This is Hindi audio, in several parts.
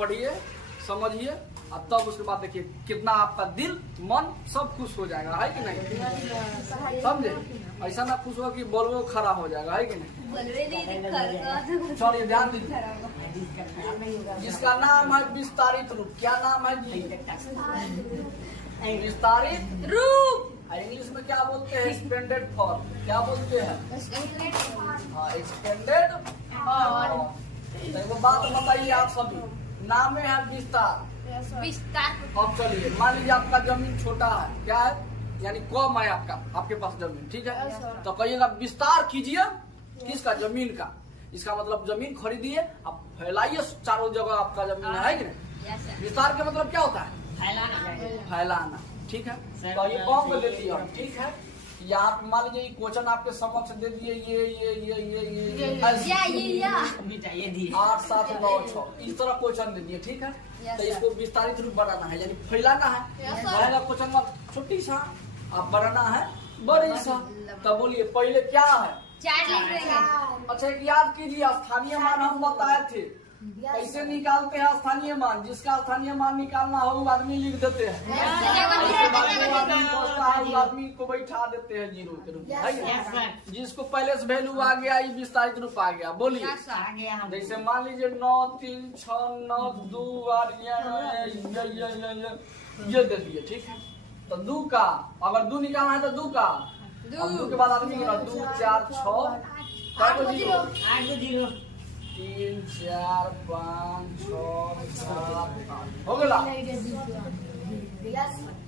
पढ़िए, समझिए, और तब उसके बाद देखिए कितना आपका दिल मन सब खुश हो जाएगा, है कि नहीं? समझे? ऐसा ना खुश हो कि बोलबो खड़ा हो जाएगा, है कि नहीं? चलिए ध्यान दीजिए, जिसका नाम है विस्तारित रूप। क्या नाम है जी? विस्तारित रूप। इंग्लिश में क्या बोलते हैं? Expanded form. क्या बोलते हैं? Expanded form. तो एक बात बताइए आप सभी, नाम है विस्तार। अब चलिए, मान लीजिए आपका जमीन छोटा है, क्या है, यानी कम है आपके पास जमीन, ठीक है? तो कहिएगा विस्तार कीजिए, किसका? जमीन का। इसका मतलब जमीन खरीदिए, आप फैलाइए चारों जगह आपका जमीन है कि नहीं? विस्तार का मतलब क्या होता है? फैलाना, ठीक है? तो ये कौन को दे दिया, ठीक है? या आप मान लीजिए क्वेश्चन आपके समक्ष दे दिए, ये 8 7 9 6 इस तरह क्वेश्चन दे दिए, ठीक है? तो इसको विस्तारित रूप बनाना है, यानी फैलाना है। पहला क्वेश्चन छोटी सा, आप बनाना है बड़ी सा। तो बोलिए पहले क्या है? अच्छा, एक याद कीजिए, स्थानीय मान हम बताए थे, कैसे निकालते हैं स्थानीय मान? जिसका स्थानीय मान निकालना हो वो आदमी लिख देते हैं, आदमी को बैठा देते हैं जीरो के रूप में। जिसको पहले से वैल्यू आ गया, ये विस्तारित रूप आ गया। बोलिए, जैसे मान लीजिए 9 3 6 9 2 और ये दे दिए, ठीक है? तो 2 का अगर 2 निकालना है तो 2 का, अब 2 के बाद आदमी 2 4 6 जीरो, 3 4 5 6 7 8 हो गया।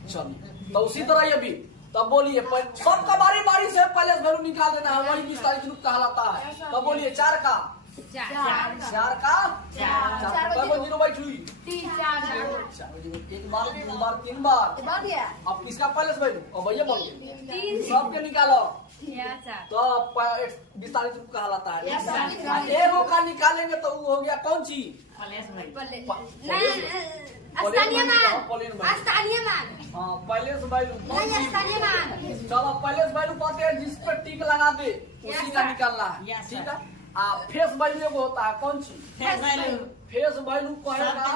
चलिए, तो उसी तरह ये भी। तब बोलिए सबका बारी बारी से पहले वैल्यू निकाल देना है, वही विस्तारित रूप कहलाता है। तब बोलिए 4 का 4 का 4 जीरो बैठ हुई, 1 बार 2 बार 3 बार। अब किसका पहले से वैल्यू? अब भैया बोलिए सबके निकालो, तो विस्तारित रूप कहलाता है। एगो का निकालेंगे तो वो हो गया कौन सी? स्थानीय मान। पहले से वैल्यू। चलो पहले से वैल्यू पाते हैं, जिस पर टिक लगा दे उसी का निकालना है, ठीक है? फेस वैल्यू होता है कौन सी? फेस वैल्यू कहेगा,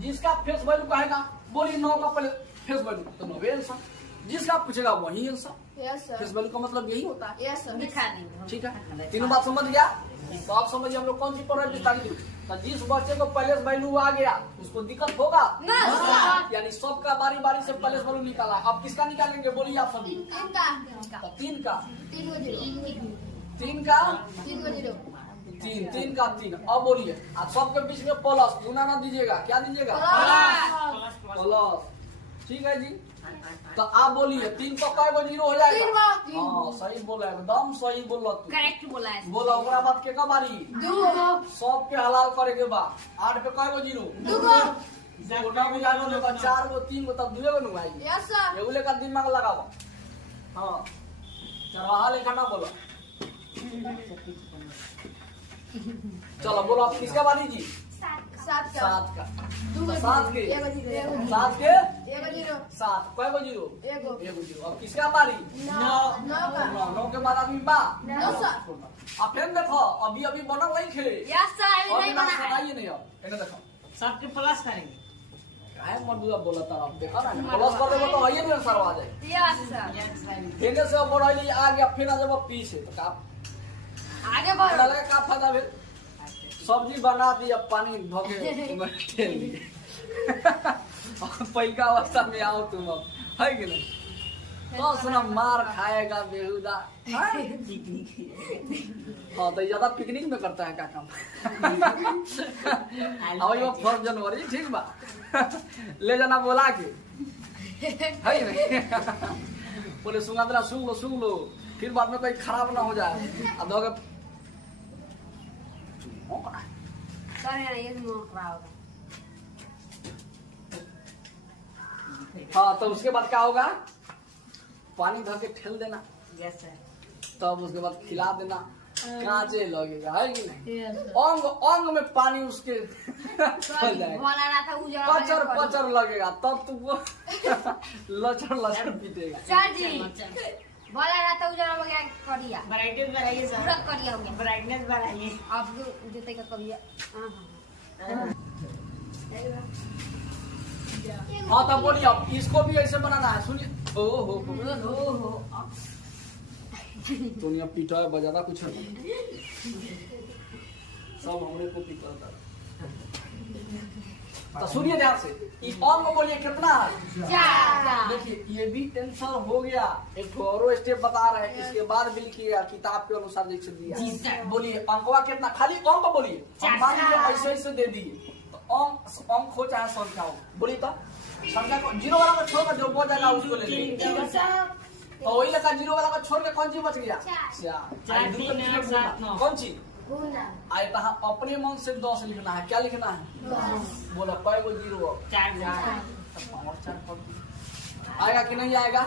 जिसका फेस वैल्यू कहेगा। बोलिए 9 का पहले फेस वैल्यू तो 9 आंसर, जिसका पूछेगा वही आंसर। फेस वैल्यू का मतलब यही होता है, ठीक है? तीनों बात समझ गया? तो आप समझिए हम लोग कौन सी पढ़ रहे हैं? विस्तारित रूप। तो जिस बच्चे को पहले से वैल्यू आ गया उसको दिक्कत होगा, यानी सबका बारी बारी से पहले से वैल्यू निकाला। अब किसका निकालेंगे? बोलिए आप सभी। 3 का 3 का 3। अब बोलिए, आप सबके बीच में प्लस गुना ना दीजिएगा, क्या दीजिएगा? प्लस, ठीक है जी? तो आप बोलिए 3 को कै गो जीरो हो जाएगा? हाँ सही बोला, एकदम सही बोला तू, करेक्ट बोला है। बोला। ओकरा बाद के का बारी? 2 सबके हलाल करे के बाद 8 पे कै गो जीरो? 2 4 गो 3 गो तब 2 गो नु आई। एगो लेकर दिमाग लगाओ। हाँ चरवाहा लेखा ना बोलो। चलो बोलो आप किसका बारी जी? 7 का 7 के 7 कै गो जीरो? 1 जीरो। अब किसका बारी? 9 के बाद आदमी बा। अब फिर देखो अभी बनल नहीं खे, सुनाइए नहीं। अब देखो सबके प्लस करेंगे। मर्दुआ बोला था, आप देखा ना प्लस कर देबो तो आइए नहीं सर आ जाए। देने से बढ़ाई आ गया, फिर आ जब पीछे तो आगे बढ़ लगे का फायदा भेल? सब्जी बना दिया, पानी भगे ठेल लिए। पहले अवस्था में आओ तुम, अब है कि नहीं? तो सुना मार खाएगा बेहुदा। हाँ तो ज्यादा पिकनिक में करता है क्या काम? अब ये 1 जनवरी ठीक बा, ले जाना बोला के, है कि नहीं? बोले सुंगा सुन लो, फिर बाद में कोई खराब ना हो जाए। अब हाँ तो उसके बाद क्या होगा? पानी भर के ठेल देना, तब उसके बाद खिला देना, कांचे लगेगा, है कि नहीं? अंग अंग में पानी उसके पचर पचर लगेगा, तब तुमको लचर लचर पीटेगा। बोला रहा था उजरा हो गया, करिया ब्राइटनेस बढ़ाइए सर, पूरा करिया हो गया, ब्राइटनेस बढ़ाइए। आप जो जूते का करिया। हाँ तब बोलिए अब इसको भी ऐसे बनाना है सुनिए। ओ हो दुनिया पीटा है बजाना कुछ नहीं, सब हमरे को पीटा था। तो सुनिए ध्यान से, इस ऑन को बोलिए कितना है? 4। देखिए ये भी आंसर हो गया। एक और स्टेप बता रहे हैं, इसके बाद भी लिखिएगा किताब के अनुसार जैसे दिया। बोलिए अंकवा कितना, खाली अंक बोलिए। मान लीजिए ऐसे ऐसे दे दिए तो अंक हो चाहे संख्या हो, बोलिए तो संख्या को जीरो वाला को छोड़कर जो बच जाएगा उसको ले लीजिए। तो वही लगा जीरो वाला को छोड़ के कौन चीज बच गया? 4। कौन चीज? आए कहा अपने मन से 10 लिखना है। क्या लिखना है? बोला कई गो जीरो? 4। आएगा कि नहीं आएगा?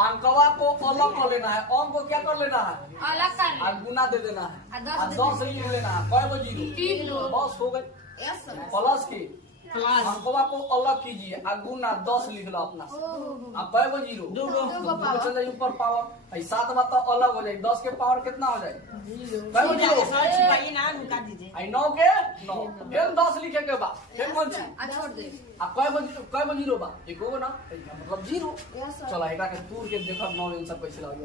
अंकवा को अलग कर लेना है, अंक को क्या कर लेना है? अलग कर और गुना दे देना है, और 10 लिख लेना है। कई गो जीरो? 3 बस हो गए। प्लस की अंकवा को अलग कीजिए और गुना 10 लिख लो अपना से। अब कई गो जीरो? 2 चल जाए ऊपर पावर। 7 बात तो अलग हो जाए, 10 के पावर कितना हो जाए? कई गो जीरो? छिपाइए ना, नुका दीजिए। 9 के 9 फिर 10 लिखे के बाद फिर कौन सी? छोड़ दे। अब कई गो जीरो बा? एक हो ना, मतलब जीरो। चलो एकरा के तूर के देखो 9 आंसर कैसे लगे।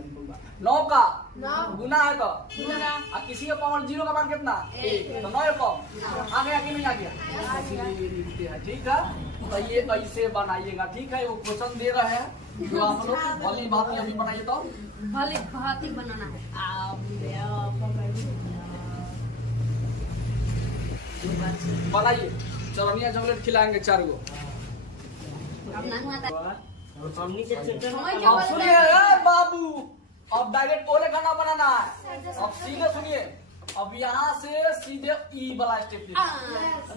9 का गुना है तो और किसी का पावर 0 का मान कितना? 1। तो 9 कम आ गया कि नहीं आ गया? ठीक है, तो ये ऐसे बनाइएगा। ठीक है, वो क्वेश्चन दे रहे हैं जो आप लोग भली बात अभी बनाइए तो भले बहुत ही बनाना है। बनाइए। चरनिया चॉकलेट खिलाएंगे 4 गो। हमनी से छोटे अब सुनिए बाबू, अब डायरेक्ट ओले खाना बनाना है। अब सीधे सुनिए, अब यहाँ से सीधे ई वाला स्टेप लिखना।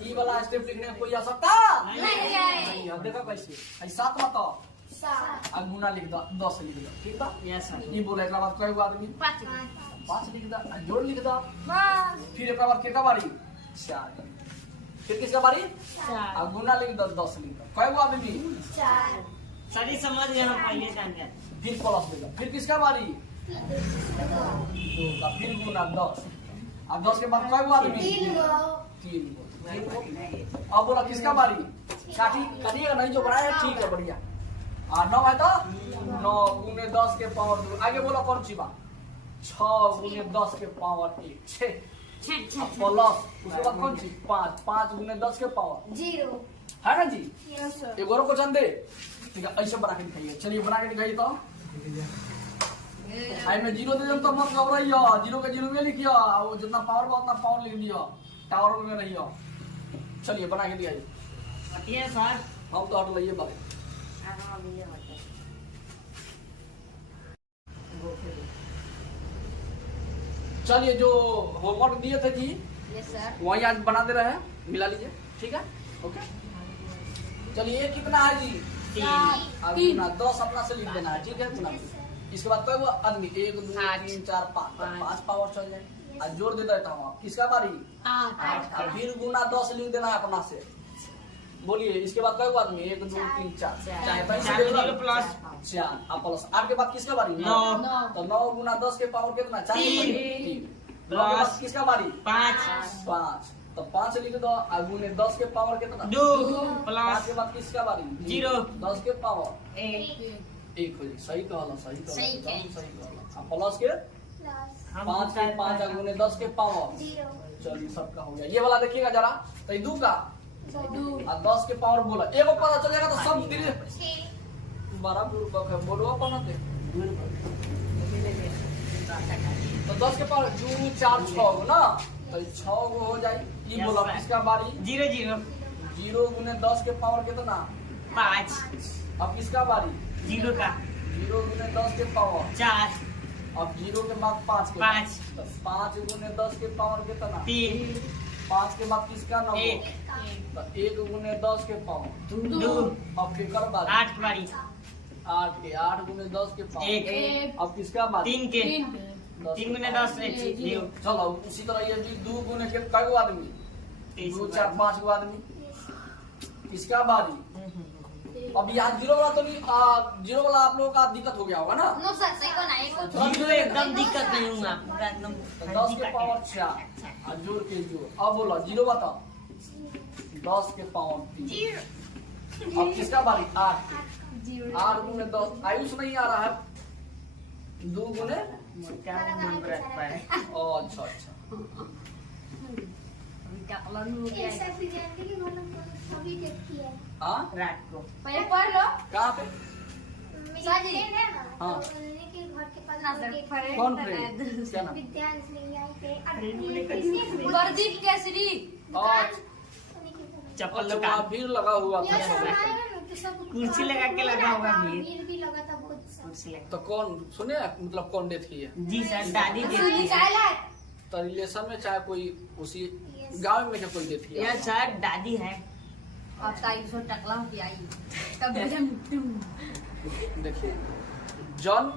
ई वाला स्टेप लिखने में कोई आ सकता नहीं है। देखो कैसे 7 मत अब गुना लिख दो, 10 लिख दो। ठीक बा? Yes sir. ई बोले एक बार कई गो आदमी? 5 लिख दो, जोड़ लिख दो। फिर एक बार कितना बारी? 4। फिर किसका बारी? 4। गुना लिख दो, 10 लिख दो। कई गो आदमी? 4। सही समझ गए हम पहले जान गए। फिर प्लस दे दो। फिर किसका बारी? 2 का। फिर गुना 10 और 10 के बाद कई गो आदमी? 3 गो। अब बोला किसका बारी? काटिएगा नहीं, जो बनाया है ठीक है बढ़िया। और 9 है तो 9 गुने 10 के पावर 2। आगे बोला कौन सी बात? 6 गुने 10 के पावर 1 6। प्लस उसके बाद कौन सी? 5 गुने 10 के पावर 0 है ना जी? एक और क्वेश्चन दे। ठीक है, ऐसे बना के दिखाइए। चलिए बना के दिखाइए तो। आई में 0 दे तो मत घबराइए, 0 के 0 में लिखिए, वो जितना पावर बा उतना पावर लिख दियो, टावर में रहियो। चलिए बना के दिखाइए। ये सर हम तो हट लाइए बारे। चलिए जो होमवर्क दिए थे जी यस सर। वही आज बना दे रहे हैं, मिला लीजिए। ठीक है, ओके। चलिए कितना है जी? 3। 10 अपना से लिख देना है। ठीक है, सुना। इसके बाद कोई आदमी 1 2 3 4 5 पावर चल जाए और जोड़ दे देता हूँ। किसका बारी? 8। फिर गुना 10 लिख देना है अपना से। बोलिए इसके बाद कोई आदमी 1 2 3 4 चाहे प्लस 4 प्लस 8 के बाद किसका बारी? 9। तो 9 गुना 10 के पावर कितना? 4 प्लस किसका बारी? 5। तो 5 लिख दो और गुने 10 के पावर कितना? 2 5 के बाद किसका बारी? 0 10 के पावर 1 हो जाए। सही कहला, सही कहला, सही एकदम सही कहला। प्लस के 5 के 5 गुने 10 के पावर 0। चलिए सबका हो गया। ये वाला देखिएगा जरा, तो 2 का और 10 के पावर बोला एगो पता चल जाएगा तो सब धीरे बड़ा बुर्बक है। बोलो अपन होते तो 10 के पावर 2 4 6 गो ना, तो 6 गो हो जाए। ये बोला किसका बारी? 0 0 0 गुने 10 के पावर कितना? 5। अब किसका बारी? 0 का 0 गुने 10 के पावर 4। अब 0 के बाद 5 के 5 तो 5 गुने 10 के पावर कितना? 3 5 के बाद किसका? 9 1 तो 1 गुने 10 के पावर 2 अब फिर बारी 8 बारी 8 के 8 गुने 10 के पावर 1 अब किसका बारी? 3 के 3 गुने 10 1 चलो उसी तरह ये भी 2 गुने के कई गो आदमी? 2 4 5 गो आदमी। किसका बारी? अब यहाँ 0 वाला तो नहीं, 0 वाला आप लोगों का दिक्कत हो गया होगा ना? नो सर सही को नहीं को 0 एकदम दिक्कत नहीं होगा पूरा एकदम 10 के पावर 4 और जोड़ के जो। अब बोलो 0 बताओ। 10 के पावर 3। अब किसका बारी? 8। 8 गुने 10। आयुष नहीं आ रहा है। 2 गुने क्या मन रखता है? अच्छा अच्छा। अभी क्या कलर में हो गया ऐसा है? बिरयानी की मतलब सभी देखी है। हाँ रात को पहले पढ़ लो। कहाँ पे? मेरी साजी। फ्रेंड है ना, हाँ। तो उनके घर के पास ना वो सर, देखा है। फ्रेंड कौन तो फ्रेंड? है। क्या नाम? विद्यांजलि आई थे। अब फ्रेंड ये ने किसने वर्दीप केसरी। दुकान? चप्पल अच्छा, दुकान वहाँ भीड़ लगा हुआ ये था। सब आए हैं ना, तो सब कुर्सी लगा के लगा हुआ भीड़। भीड़ भी लगा था बहुत सा। कुर्सी लगा। तो कौन सुने, मतलब कौन डेथ की है? जी सर, दादी सुनी देती है। चाहे तो रिलेशन में चाहे कोई उसी Yes. गांव में है कोई डेथ की यह है? सर दादी है। अब ताई सो टकला की आई तब देखिए, जन्म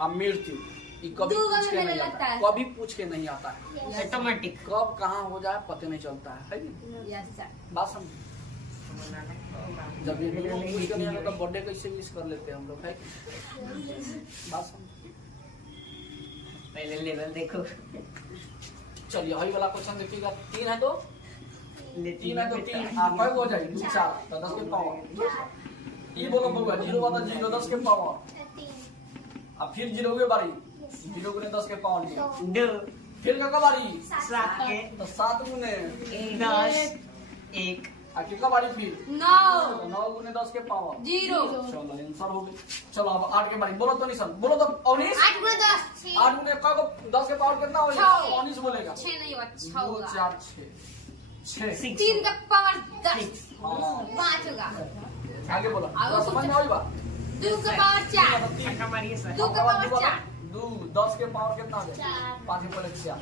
और मृत्यु ये कभी दो पूछ के गले में नहीं लगता आता है, है। कभी पूछ के नहीं आता है। Yes. ऑटोमेटिक। कब कहाँ हो जाए पता नहीं चलता है कि नहीं? Yes sir. बात समझ। जब ये लोग पूछ के नहीं आता तो बर्थडे कैसे विश कर लेते हैं हम लोग, है कि? बात समझ। पहले लेवल देखो। चलिए वही वाला क्वेश्चन देखिएगा। 3 है तो लेती 3 है तो 3 आप कई हो जाएगी? 2 4 तो 10 के पावर। ये बोलो बउआ 0 बता 0 10 के पावर। 3 अब फिर 0 हुए बारी 0 गुने 10 के पावर दिया। दो फिर का बारी 7 के तो 7 गुने 10 1 आखिर का बारी फिर 9 9 गुने 10 के पावर। 0 चलो आंसर हो गई। चलो अब 8 के बारी बोलो तो निशान बोलो तो अवनीश। 8 गुना 10 8 गुने का 10 के पावर कितना हो छह। अवनीश बोलेगा। 6 नहीं हुआ 6 2 होगा। 4 6 6 3 का पावर 10 हाँ 5 होगा। आगे बोलो आगे समझ में आई बा? 2 का पावर 4 छक्का मारिए सर। 2 का पावर 4 2 10 के पावर कितना है? 5 के पहले 4।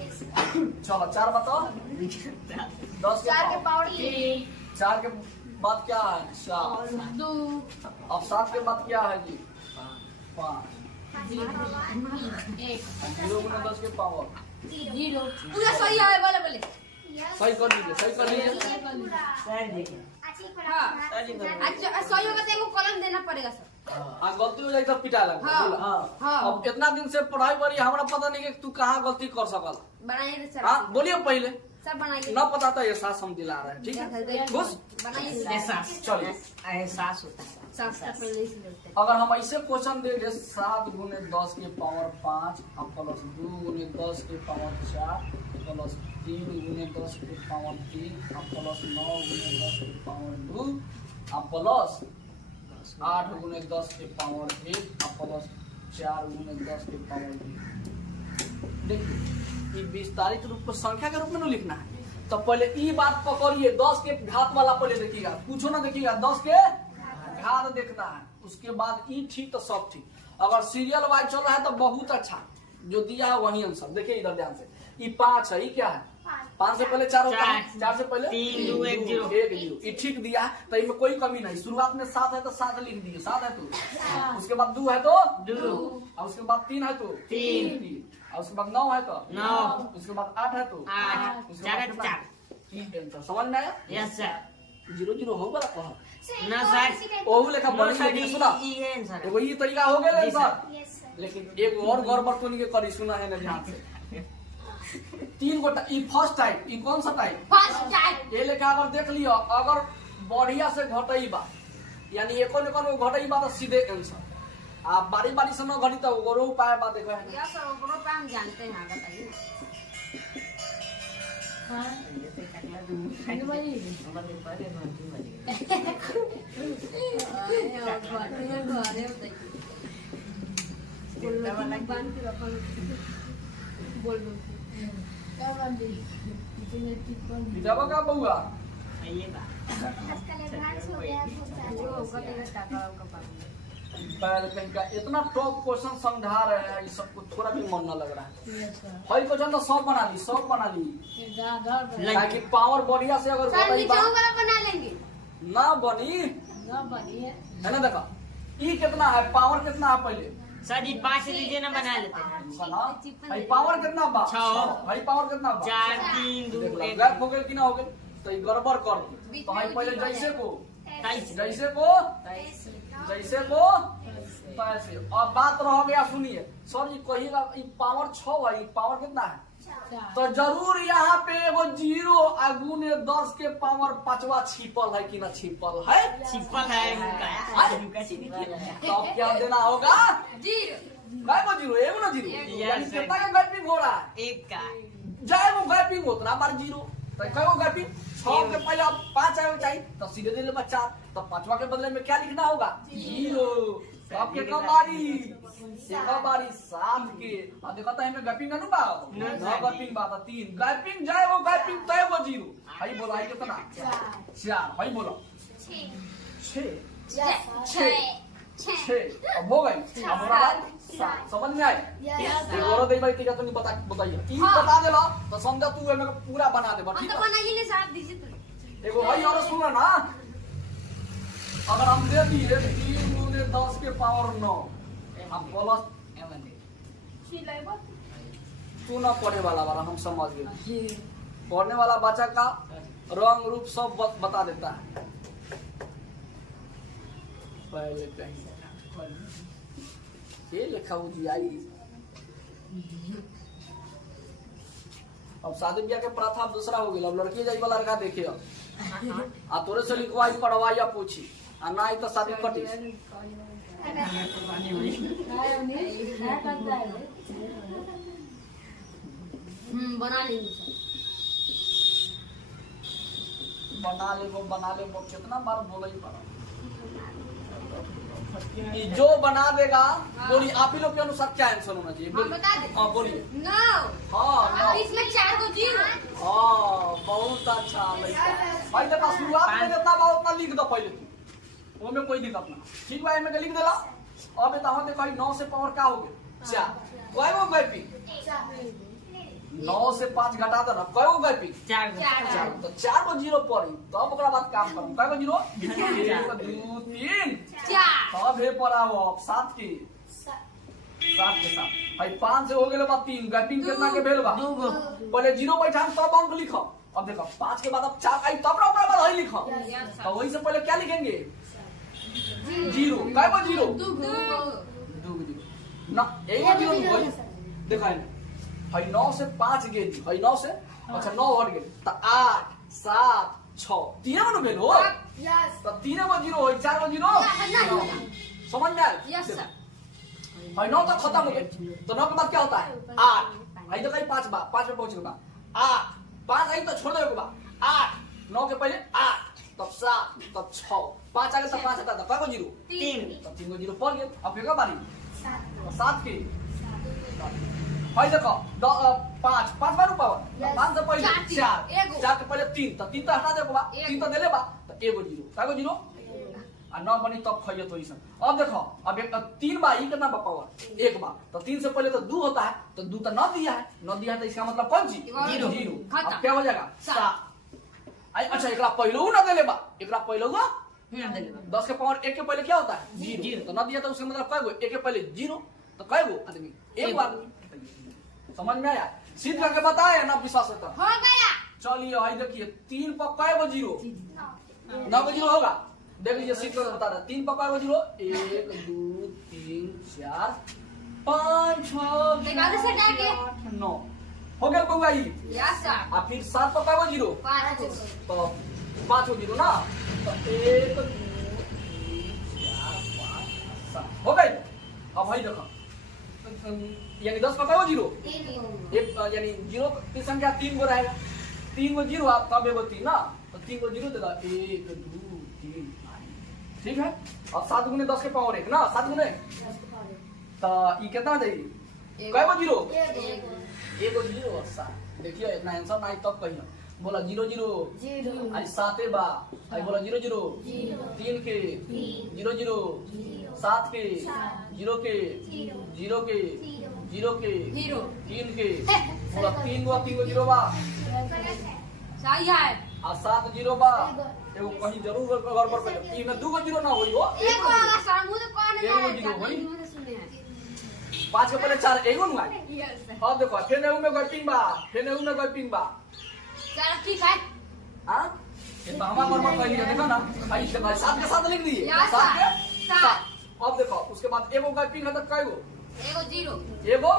चलो 4 बताओ 10 के 4 के पावर पावर 3 4 के बाद क्या है? 4। 2 अब 7 के बाद क्या है जी? 5। 1 0 गुने 10 के पावर। 0 पूरा सही है बोले बोले। सही कर लीजिए सही कर लीजिए। सर देखिए। हाँ। अच्छा सही होगा तो एगो कलम देना पड़ेगा सर। गलती हो जाए तो पिटा लगा। हाँ हाँ अब इतना दिन से पढ़ाई करी हमरा पता नहीं कि तू कहाँ गलती कर सकल। बनाइए सर। हाँ बोलिए पहले सब बनाइए। न पता था एहसास हम दिला रहे हैं। ठीक है खुश। बनाइए एहसास चलिए एहसास होता है। सब पहले इस लेते हैं। अगर हम ऐसे क्वेश्चन दे दे 7 गुने 10 के पावर 5 और प्लस 2 गुने 10 के पावर 4 प्लस 3 गुने 10 के पावर 3 और प्लस 9 गुने 10 के पावर 2 और प्लस 8 गुने 10 के पावर 1 और प्लस 4 गुने 10 के पावर 2। देखिए ये विस्तारित रूप में संख्या के रूप में न लिखना है। तो पहले ये बात पकड़िए 10 के घात वाला पहले देखिएगा, कुछ ना देखिएगा 10 के घात देखना है। उसके बाद ई ठीक तो सब ठीक। अगर सीरियल वाइज चल रहा है तो बहुत अच्छा, जो दिया है वही आंसर। देखिए इधर ध्यान से ये 5 है, ये क्या है? 5 से पहले 4 होता है, 4 से पहले 3 2 1 0 1 0 ये ठीक दिया है। तो इसमें कोई कमी नहीं। शुरुआत में 7 है तो 7 लिख दिए, 7 है तो। उसके बाद 2 है तो 2 और उसके बाद 3 है तो 3 और उसके बाद 9 है तो 9 उसके बाद 8 है तो 8 उसके 4 बाद है 4। ठीक आंसर समझ में आया? Yes sir. 0 0 होगा ना कहा ना सर। ओहू लेखा नो बड़ी सर लेकिन सुना ये आंसर एगो ये तरीका हो गया जी, सर। लेकिन एक और गड़बड़ तो नहीं के करी सुना है ना ध्यान से। 3 गोटा ई फर्स्ट टाइप, ई कौन सा टाइप? फर्स्ट टाइम ये लेखा अगर देख लियो, अगर बढ़िया से घटई बा यानी एको लेकर घटई बा तो सीधे आंसर। आप बारी बारी से न घटी तो ओरो उपाय बा देखो है। यस सर ओकरो पे हम जानते हैं बताइए। विधवा का बउआ ये बा आजकल एडवांस हो गया बहुत ज्यादा। बैल कहीं का इतना टॉप क्वेश्चन समझा रहे हैं, इस सबको थोड़ा भी मन न लग रहा है। हर क्वेश्चन तो सब बना ली, सब बना ली ताकि पावर बढ़िया से अगर सर घटई नीचे बा वाला बना लेंगे। ना बनी है ना। देखा ई कितना है, पावर कितना है पहले सर जी 5 लीजिए ना बना लेते हैं। सुना भाई पावर कितना बा? छह। भाई पावर कितना बा? 4 3 2 देख लो, 1 गैप हो गए कि ना हो गए तो ये गड़बड़ कर दी। तो भाई पहले जैसे को 23 जैसे को जैसे को तैसे। अब बात रह गया सुनिए सर जी कहिएगा ये पावर 6 है, ये पावर कितना है? तो जरूर यहाँ पे एगो 0 आ गुने 10 के पावर 5वां छिपल है कि ना छिपल है? छिपल है तो अब क्या देना होगा? 0 काय को 0 एगो ना 0 यानी कितना का गैपिंग हो रहा है? एक का जाए वो गैपिंग उतना बार 0 तो कई वो गैपिंग 6 के पहले अब 5 आए चाहिए तो सीधे दे ले बच्चा तो 5वां के बदले में क्या लिखना होगा? 0। तो आपके कब बारी? कब बारी 7 के। अब देखो तो हमें गैपिंग ना बा ना गैपिंग बा तो 3 गैपिंग जाए वो गैपिंग तय वो 0 भाई बोला है कितना? 4 भाई बोलो 6 अब हो गई। अब हो रहा 7 समझ में आई? और दे भाई तीका तुम बताइए ई बता देला तो समझा तू एमे पूरा बना दे हम ठीक तो है। बनाइए नहीं साहब दीजिए तो देखो भाई और सुनो ना अगर हम दे दिए 3 गुने 10 के पावर 9 हम प्लस तू ना पढ़े वाला वाला हम समझ गए। पढ़ने वाला बच्चा का रंग रूप सब बता देता है। पहले कहीं ये लिखा हो जी आई। अब शादी ब्याह के प्रथा अब दूसरा हो गया। अब लड़की जाई वाला लड़का देखे आ तोरे से लिखवाई पढ़वाई या पूछी आ ना तो शादी कटी। बना लेंगे बना ले वो कितना बार बोला ही पड़ा। जो बना देगा बोली आप ही लोग के अनुसार क्या आंसर होना चाहिए? हम बता दें। हाँ बोलिए। 9 हाँ अब इसमें 4 को 0 हाँ बहुत अच्छा लड़का भाई। देखा शुरुआत में जितना बा उतना लिख दो पहले तू वो में कोई दिक्कत ना ठीक बा। मैं लिख देला अब बताओ देखो 9 से पावर क्या हो गया? 4 कोई वो गैपिंग 9 से 5 घटा दो ना कोई वो गैपिंग 4 तो 4 को 0 पड़ी तो अब ओकरा बाद काम करूं काय को 0 1 2 3 4 तब हे पड़ाओ अब 7 के साथ भाई 5 से हो गेले बा 3 गैपिंग कितना के भेल बा? पहले 0 बैठान तब अंक लिखो। अब देखो 5 के बाद अब 4 आई तब ना ओकरा बाद है लिखो तो वही से पहले क्या लिखेंगे? 0 काय को 0 2 ना एगो 0 होई देखा है भाई 9 से 5 गेल भाई 9 से अच्छा 9 हट गेल तो 8 7 6 तीन में भेल हो तो 3 में 0 होई 4 में 0 समझ में आया? यस सर भाई 9 तक खत्म हो गई तो 9 के बाद क्या होता है? 8 भाई देखो 5 बा 5 में पहुंच गया 8 5 आई तो छोड़ दो के बाद 8 9 के पहले 8 तब 7 तब 6 5 आ गया तो 5 आता था काय को 0 3 तब 3 को 0 पड़ गया। अब फिर का बारी 7 की भाई देखो 5 बार पावर 5 से पहले 4 के पहले 3 तो 3 तो हटा दे बा 3 तो देले बा तो एगो 0 काय को 0 आ 9 बनी तब खइए तो इसन। अब देखो अब एक 3 बार ही कितना बा पावर 1 बार तो 3 से पहले तो 2 होता है तो 2 तो 9 दिया है तो इसका मतलब कौन सी 0 अब क्या हो जाएगा 7। अच्छा एकरा पहले ना देले बा एकरा पहले 10 के पावर 1 के पहले क्या होता है 0 तो 9 दिया तो उसका मतलब कय गो 1 के पहले 0 तो कय गो आदमी एक बार। समझ में आया? सीध करके बताया ना विश्वास होता हो गया। चलिए भाई देखिए 3 पर कय गो 0 9 को 0 होगा देख लीजिए सीध करके बता रहा 3 पर कय गो 0 1 2 3 4 5 6 निकाल से जाके 9 हो गया बउआ ई। यस सर आ फिर 7 पर कय गो 0 5 तो 5 को 0 ना तो 1 2 3 4 5 7 हो गई। अब भाई देखो यानी 10 पर कय गो 0 एक यानी 0 की संख्या 3 गो रहेगा 3 गो 0 आप तब एगो 3 ना तो 3 गो 0 देगा 1 2 3 ठीक है। अब 7 गुने 10 के पावर 1 ना 7 गुने तो ये कितना देगी कय गो 0 एगो 0 और 7 देखिए इतना आंसर ना तब कहियो बोला 0 0 आज 7 बा आज बोला 0 0 3 के 0 0 7 के 0 के 0 के 0 के 3 के बोला 3 गो 0 बा सही है आ 7 0 बा एगो कहीं जरूर गड़बड़ कर ई में 2 गो 0 ना होई हो एक वाला सर मुझे कौन है एगो 0 होई मुझे सुने हैं 5 के पहले 4 एगो ना यस सर अब देखो फिर एगो में गैपिंग बा फिर एगो में गैपिंग बा चलो ठीक है हां ये तो हमारा गड़बड़ कर लिया देखो ना भाई से भाई 7 के साथ लिख दिए यस 7 के सर 7 अब देखो उसके बाद एगो गैपिंग है तो कई गो एगो 0 एगो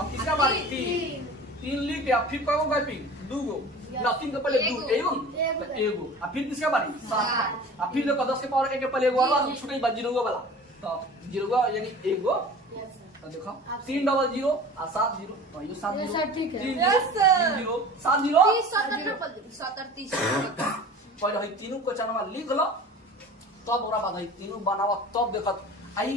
अब किसका बारी 3 3 लिख के फिर कौन टाइपिंग 2 गो ना 3 के पहले 2 एगो एगो फिर किसका बारी 7 फिर देखो 10 के पावर 1 के पहले एगो वाला छूटे बा 0 वाला तो 0 यानी एगो तो देखो 3 डबल 0 और 7 0 तो ये 7 0 ठीक है। 0 7 0 30 पहले है तीनों को चनवा लिख लो तब ओकरा बाद है तीनों बनावा तब देखत आई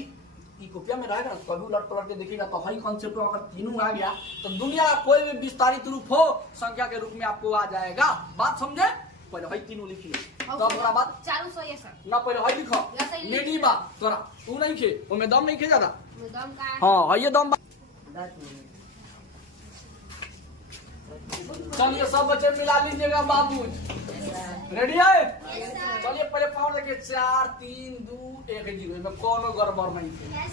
ई कॉपिया में रहेगा कभी उलट पलट के देखिएगा तो हाई कॉन्सेप्ट अगर तीनों आ गया तो दुनिया का कोई भी विस्तारित रूप हो संख्या के रूप में आपको आ जाएगा बात समझे पहले हाई तीनों लिखिए तब ओकरा बाद चारों सही है सर ना पहले हाई लिखो ऐसा ही लिख नेडी बा तोरा तू नहीं खे ओमे दम नहीं खे ज्यादा दम का हां हां ये दम चलिए सब बच्चे मिला लीजिएगा बाबू रेडी है चलिए पहले पावर देखिए 4 3 2 1 0 में कोनो गड़बड़ नहीं है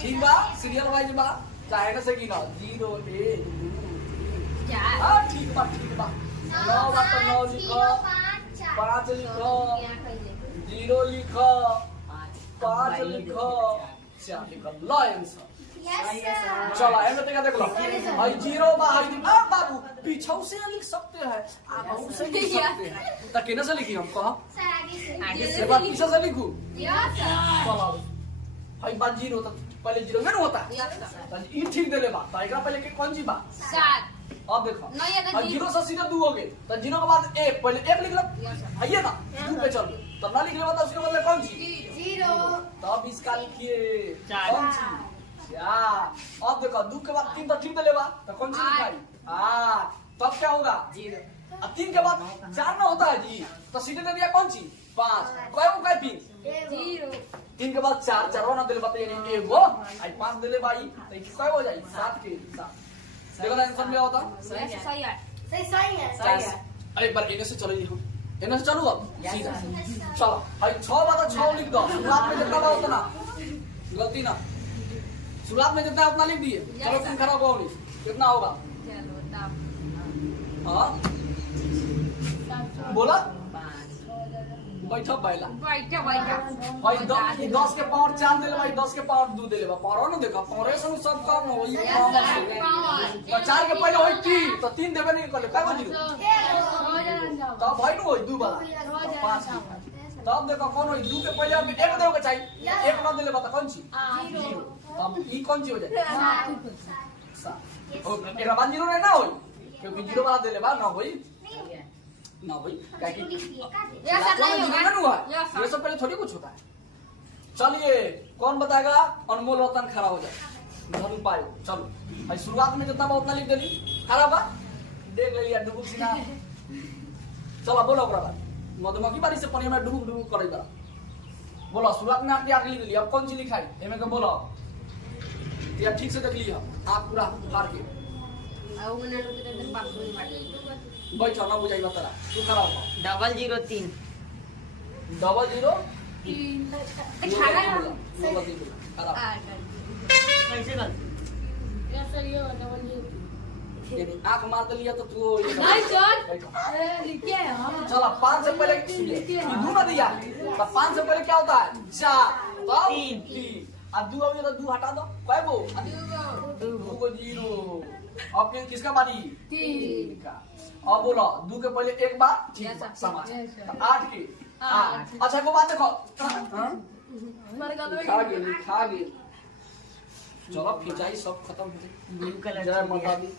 ठीक बा सीरियल वाइज बा चाहे ना से की ना 0 1 क्या हां ठीक बा 9 बा तो 9 लिखो 5 लिखो 0 लिखो 5 लिखो 4 लिखो लो आंसर चलो एमे तक देख लो भाई 0 बा हाई बाबू पीछे से लिख सकते हैं आगे से लिख सकते हैं तो केना से लिखी हम कह आगे से बात पीछे से लिखू यस सर चलो भाई बात 0 तो पहले 0 में होता है यस सर तो ई ठीक देले बा तो एकरा पहले के कौन सी बा 7 अब देखो नहीं है तो 0 से सीधे 2 हो गए तो 0 के बाद 1 पहले 1 लिख लो यस सर आइए ना 2 पे चल तो ना लिख ले तो उसके बदले कौन सी 0 तब इसका लिखिए चार। कौन सी चार अब देखो 2 के बाद 3 तो ठीक देले बा तो कौन सी लिखाई 8 तब क्या होगा 0 अब 3 के बाद 4 ना होता है जी तो सीधे दे दिया कौन सी 5 कोई को कोई 0 3 के बाद 4 4 ना देले बताइए नहीं एगो आई 5 देले भाई तो ये कोई हो जाई 7 के 7 देखो ना आंसर में होता यस सही है सही है अरे पर इन्हें से चलो ये हम इन्हें से चलो अब सीधा चलो भाई 6 बार 6 लिख दो शुरुआत में जितना बा उतना गलती ना शुरुआत में जितना उतना लिख दिए चलो तुम खराब हो नहीं कितना होगा चलो तब हाँ बोला बैठो पहला बैठा भाई 10 के पावर 4 देले भाई 10 के पावर 2 देले बा पावर ना देखा पावर से सब काम होई तो 4 के पहले होई 3 तो 3 देबे नहीं करले का बजी तब भाई नु होई 2 वाला 5 तब देखो कौन होई 2 के पहले अब 1 देवे के चाहिए 1 ना देले बा तो कौन सी 0 तब ई कौन सी हो जाए 7 और एकरा बाद 0 ना होई क्योंकि 0 वाला देले बा ना होई ना भाई क्या कि यस सर नहीं होगा यस ये सब पहले थोड़ी कुछ होता है चलिए कौन बताएगा अनमोल रतन खड़ा हो जाए धन पायो चलो भाई शुरुआत में जितना बहुत ना लिख देली खड़ा बा देख ले लिया डुबुक सिना चलो बोलो ओकरा बाद मधुमक्खी बारी से पानी में डुबुक डुबुक करे बा बोलो शुरुआत में आपने आगे लिख ली अब कौन सी लिखाई एमे के बोलो या ठीक से देख लिया आप पूरा फाड़ के अब मैंने रुके तो बाप को मार बैठो ना बुझाई बता तू खड़ा हो 003 डबल 0 खाना खड़ा कैसे गलती यदि आंख मार दिया तो तू नहीं सर बैठो लिखे हम चलो 5 से पहले दू ना दिया तो 5 से पहले क्या होता है 4 तो 3 अब 2 अभी तो 2 हटा दो काय वो 2 को 0 अब किसका बारी 3 का अब बोलो 2 के पहले एक बार ठीक है समाज 8 की 8 अच्छा को बात देखो खा गए चलो खिंचाई सब खत्म हो गई ब्लू कलर जय माता दी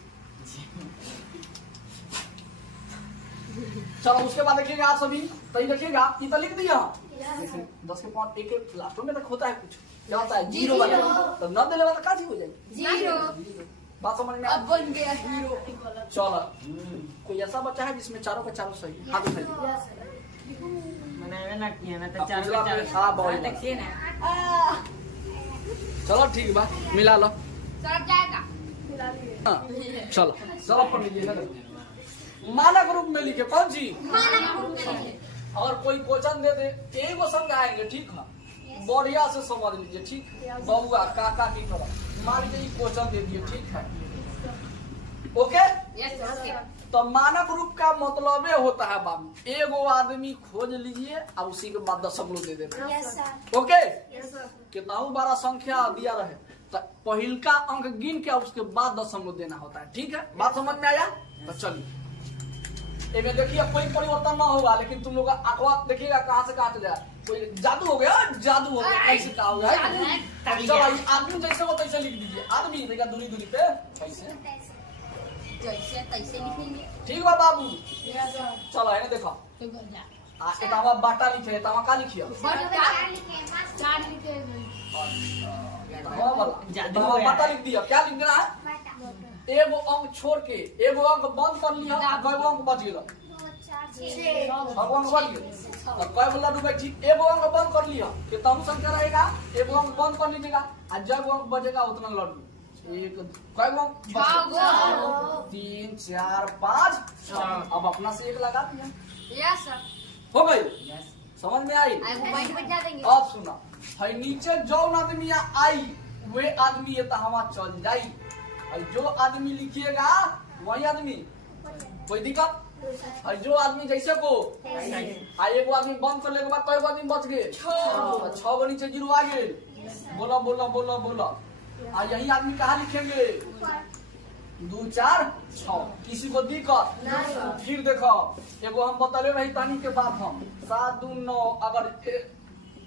चलो उसके बाद देखिएगा आप सभी तो ये देखिएगा ये तो लिख दिया 10 के पाँच एक लास्ट में तक होता है कुछ क्या होता है 0 वाला तो न देने वाला काजी हो जाएगी 0 बात समझ में अब बन गया 0 चलो कोई ऐसा बच्चा है जिसमें चारों का चारों सही हाथ उठाइए मैंने ना किया ना तो अब 4 दूसरा पे हाँ, बॉल तक से ना चलो ठीक बा मिला लो सर जाएगा हाँ, चलो चलो पढ़ लीजिए मानक रूप में लिखे कौन सी अगर कोई क्वेश्चन दे दे एक को समझाएंगे ठीक है बढ़िया से समझ लीजिए ठीक बउआ काका की तरह मान लीजिए क्वेश्चन दे दिए ठीक है ओके यस सर तो मानक रूप का मतलब ये होता है बाबू एगो आदमी खोज लीजिए और उसी के बाद दशमलव दे देते yes sir okay yes sir कितना बड़ा संख्या दिया रहे पहिलका अंक गिन के उसके बाद दशमलव देना होता है, ठीक है? बात समझ में आया? तो चलिए इनमें देखिए कोई परिवर्तन ना होगा, लेकिन तुम लोग आंखों देखिएगा कहाँ से कहाँ चले जाए। कोई जादू हो गया, जादू हो गया, कैसे क्या हो जाए? चलो आदमी जैसे हो तैसे लिख दीजिए, आदमी देखा दूरी दूरी पे कैसे जैसे तैसे लिखेंगे। ठीक बा बाबू। चलो है ना देखो एतावा बाटा लिखे, एतावा का लिखियो एतावा बाटा लिख दिया। क्या लिख देना है? एगो अंक छोड़ के एगो अंक बंद कर लिया, कईगो अंक बच गेल? 6 अंक बच गेल। तो कई गो लड्डू बैठी, एगो अंक बंद कर लिया, कितना संख्या रहेगा? एगो अंक बंद कर लीजिएगा, और जब अंक बचेगा उतना लड्डू। एक कई गो? 3 4 5 6। अब अपना से एक लगा दिया, यस सर। हो गई? समझ में आई? पॉइंट बचा देंगे। अब सुना है, नीचे जौन आदमी आई वे आदमी ये हवा चल जाई, और जो आदमी लिखिएगा वही आदमी। कोई दिक्कत? और जो आदमी जैसे को एगो आदमी बंद कर ले के बाद कई आदमी बच गए? 6 गो नीचे जीरो आ गए। बोलो बोलो बोलो बोलो। और यही आदमी कहाँ लिखेंगे? 2 4 6। किसी को दिक्कत? फिर देखो एगो हम बतले रही तानी के बाद हम 7 2 9 अगर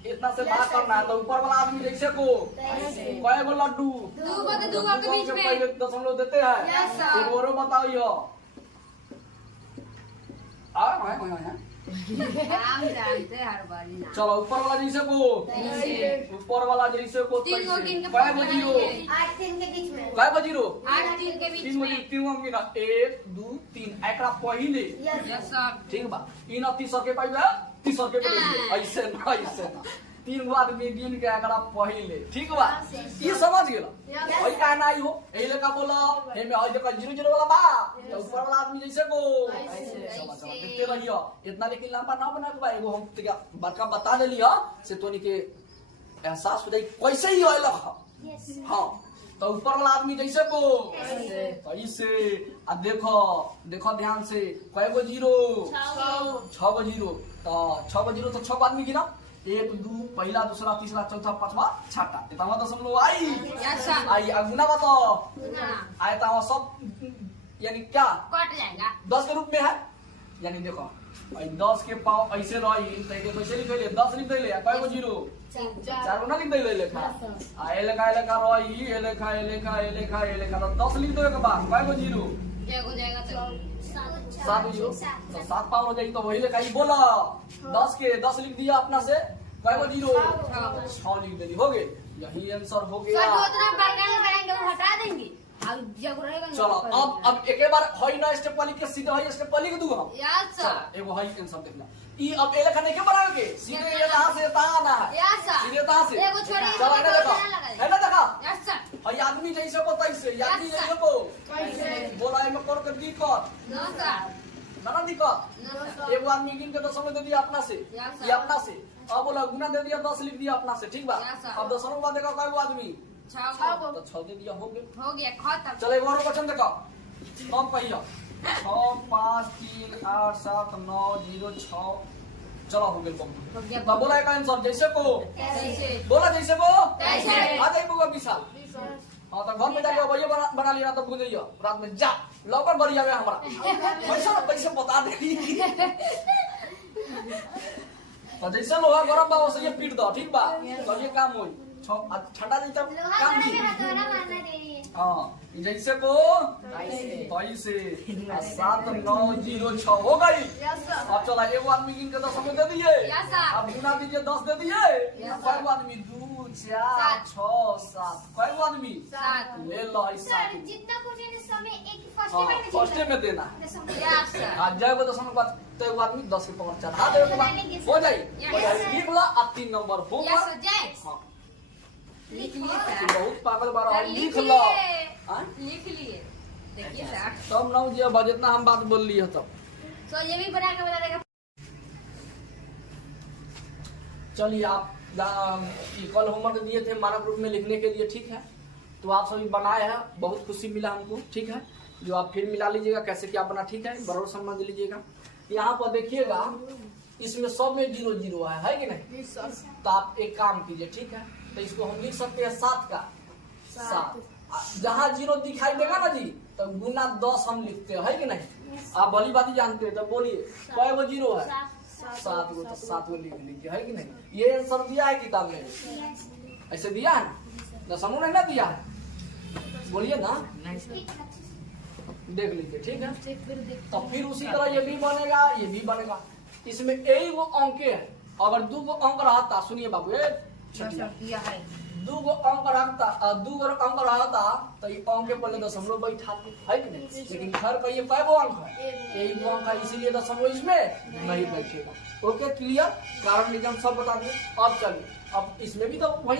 इतना से भाग करना है तो ऊपर वाला आदमी जैसे को कई गो लड्डू? 2 के बीच में पहले दशमलव देते हैं। एक और बताइयो। हम जानते हर बारी ना। चलो ऊपर वाला जैसे को ऊपर वाला जैसे को 3 गो गिन के कई गो जीरो? 8 3 के बीच में कई गो जीरो? 8 3 के बीच 3 गो में। 3 गो गिना 1 2 3 एकरा पहिले। Yes sir. ठीक बा। इन तीसर के पाइबे तीसर के पहिले ऐसे ना ऐसे ना 3 गो आदमी गिन के एकरा पहिले। ठीक बा? ये समझ गेल? वही कहना आई हो एही लेका बोला हे में हई देखो 0 0 वाला बा तो ऊपर वाला आदमी जैसे को चलो चलो देखते रहियो। इतना लेकिन लंबा ना बना के बा एगो हम तका बड़का बता देली ह से तोनी के एहसास हो जाई कैसे ही होइल ह। हां तो ऊपर वाला आदमी जैसे को ऐसे। अब देखो देखो ध्यान से कई गो जीरो? 6 गो जीरो। तो 6 गो जीरो तो 6 आदमी गिना 1 2 पहला दूसरा तीसरा चौथा पांचवा छठा। इतना दशमलव आई आई गुना बताओ आए तो सब यानी क्या कट जाएगा 10 के रूप में है। यानी देखो 10 के पाव ऐसे रही तो कैसे लिख ले 10 लिख ले कई गो जीरो? 4 गो ना लिख दे लेखा ए लेखा रही ए लेखा तो 10 लिख दो एक बार कई गो जीरो? हो जाएगा तो 7 जीरो तो 7 पावर हो जाएगी। तो वही लेखा बोला 10 के 10 लिख दिया अपना से कई गो जीरो? 6 लिख देली। हो गए? यही आंसर हो गया। सर जो उतना बर्गर बनाएंगे वो हटा देंगे अब जब रहेगा। चलो अब एक बार हई ना स्टेप वाली के सीधे हई स्टेप वाली के दूंगा हम। Yes sir. एगो हई आंसर देखना ई अब ए लेखा नहीं के बनाओगे सीधे ये कहां से कहां आना है? Yes sir. सीधे कहां से? एगो छोड़ी चलो ना देखो है ना देखो यस सर। हई आदमी जैसे को तैसे आदमी जैसे को कैसे बोला में कर कर दिक्कत नो सर ना दिक्कत। No sir. एगो आदमी गिन के दशमलव दे दिया अपना से ये अपना से। अब बोला गुना दे दिया 10 लिख दिया अपना से। ठीक बा? अब दशमलव बाद देखो कई गो आदमी? 6 तो 6 दे दिया। हो गया हो गया खत्म। चलो एक और क्वेश्चन देखो कम कहियो 6 5 3 8 7 9 0 6। चलो हो गया कम। तो बोला एक आंसर जैसे को कैसे बोला जैसे को कैसे? आ जाई बुआ विशाल। हां तो घर में जाके भैया बना लिया तो भूल जाइयो रात में जा लौकर बड़ी आवे हमरा पैसा पैसे बता दे। तो जैसे लोहा गरम बा वैसे ये पीट दो। ठीक बा? तो ये काम होई ठंडा जाई तब काम भी। हाँ जैसे को ऐसे 7 9 0 6 हो गई। अब चला एगो आदमी गिन के 10 दे दिए। अब गुना दीजिए 10 दे दिए। कई आदमी 2 4 6 7 कई आदमी 7 ले लो ऐसा जितना क्वेश्चन इस समय एक हाँ फर्स्ट में देना यस सर। आज जाएगा 10 नंबर बाद तो एगो आदमी 10 के पकड़ चढ़ा दे हो जाए लिख ला। अब 3 नंबर हो यस सर जय हाँ लिख लिए तू सर। बहुत पागल बारा सर, लिख लिए। लो। लिख लिए देखिए सर। तब ना जी अब जितना हम बात बोल ली है तब तो ये भी बना के बता देगा। चलिए आप कल होमवर्क दिए थे मानव रूप में लिखने के लिए। ठीक है? तो आप सभी बनाए हैं बहुत खुशी मिला हमको। ठीक है? जो आप फिर मिला लीजिएगा कैसे क्या बना। ठीक है? बराबर समझ लीजिएगा। यहाँ पर देखिएगा इसमें सब में 0 0 है कि नहीं? तो आप एक काम कीजिए। ठीक है? तो इसको हम लिख सकते हैं 7 का 7। जहाँ 0 दिखाई देगा ना जी तो गुना 10 हम लिखते हैं, है कि नहीं? आप भली बात जानते हैं, तो बोलिए कई गो 0 है? 7 गो, तो 7 गो लिख लीजिए, है कि नहीं? ये आंसर दिया है किताब में, ऐसे दिया है ना? समूह नहीं ना दिया है, बोलिए ना, देख लीजिए, ठीक है? तो फिर उसी तरह ये भी बनेगा, ये भी बनेगा। इसमें एक वो अंक है, अगर 2 गो अंक रहता, सुनिए बाबू, दो गो अंक रखता, 2 गो अंक रहता तो ये अंक के पहले दशमलव बैठाते, है कि नहीं? लेकिन घर का ये कै गो अंक है? यही गो अंक है, इसीलिए दशमलव इसमें नहीं बैठेगा। Okay, clear? कारण निगम सब बता दिए। अब चलिए, अब इसमें भी तो वही